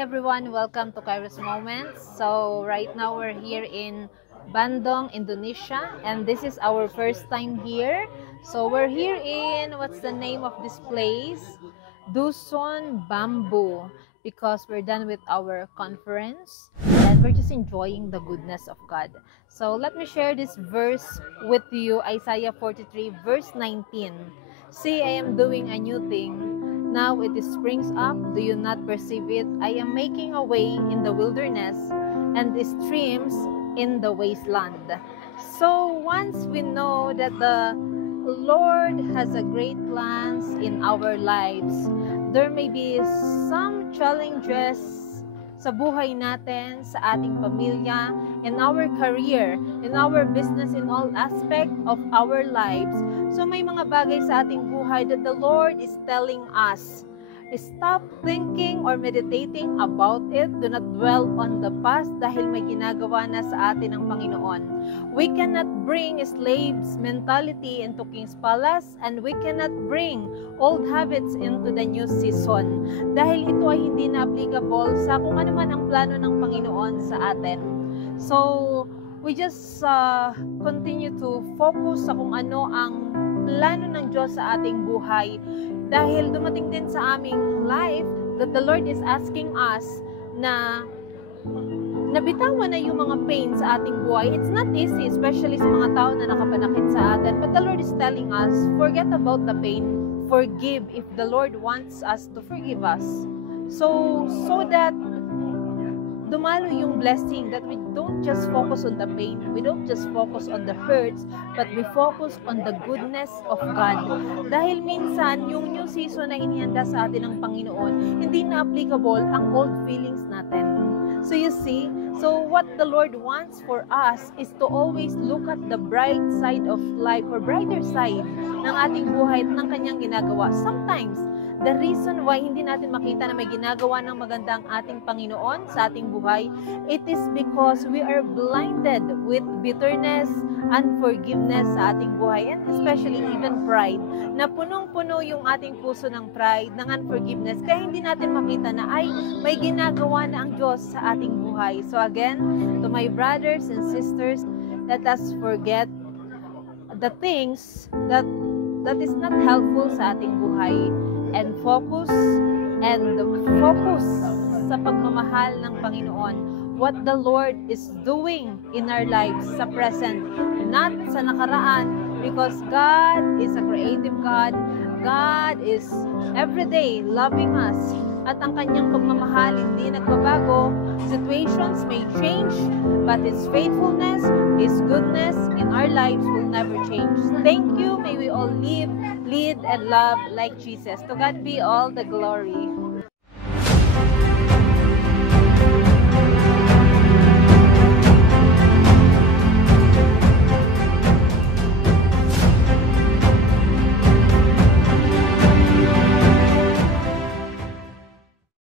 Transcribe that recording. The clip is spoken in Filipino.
everyone, welcome to Kairos Moments. So right now we're here in Bandung, Indonesia, and this is our first time here. So we're here in, what's the name of this place? Dusun Bamboo, because we're done with our conference and we're just enjoying the goodness of God. So let me share this verse with you, Isaiah 43 verse 19. See, I am doing a new thing. Now it springs up, do you not perceive it? I am making a way in the wilderness and the streams in the wasteland. So once we know that the Lord has a great plans in our lives, there may be some challenges sa buhay natin, sa ating pamilya, in our career, in our business, in all aspect of our lives. So may mga bagay sa ating buhay that the Lord is telling us, stop thinking or meditating about it. Do not dwell on the past dahil may ginagawa na sa atin ang Panginoon. We cannot bring slaves mentality into King's Palace, and we cannot bring old habits into the new season dahil ito ay hindi na applicable sa kung ano man ang plano ng Panginoon sa atin. So we just continue to focus sa kung ano ang plano ng Diyos sa ating buhay. Dahil dumating din sa aming life that the Lord is asking us na nabitawan na yung mga pain sa ating buhay. It's not easy, especially sa mga tao na nakapanakit sa atin. But the Lord is telling us, forget about the pain. Forgive if the Lord wants us to forgive us. So that dumalo yung blessing, that we don't just focus on the pain, we don't just focus on the hurts, but we focus on the goodness of God. Dahil minsan, yung new season na inihanda sa atin ng Panginoon, hindi na applicable ang old feelings natin. So you see, so what the Lord wants for us is to always look at the bright side of life, or brighter side ng ating buhay at ng kanyang ginagawa. Sometimes, the reason why hindi natin makita na may ginagawa ng maganda ang ating Panginoon sa ating buhay, it is because we are blinded with bitterness, unforgiveness sa ating buhay, and especially even pride. Na punong-puno yung ating puso ng pride, ng unforgiveness, kaya hindi natin makita na ay may ginagawa na ang Diyos sa ating buhay. So again, to my brothers and sisters, let us forget the things that is not helpful sa ating buhay, and focus sa pagmamahal ng Panginoon, what the Lord is doing in our lives sa present, not sa nakaraan, because God is a creative God. God is everyday loving us, at ang kanyang pagmamahal hindi nagbabago. Situations may change, but His faithfulness, His goodness in our lives will never change. Thank you. May we all live, lead, and love like Jesus. To God be all the glory.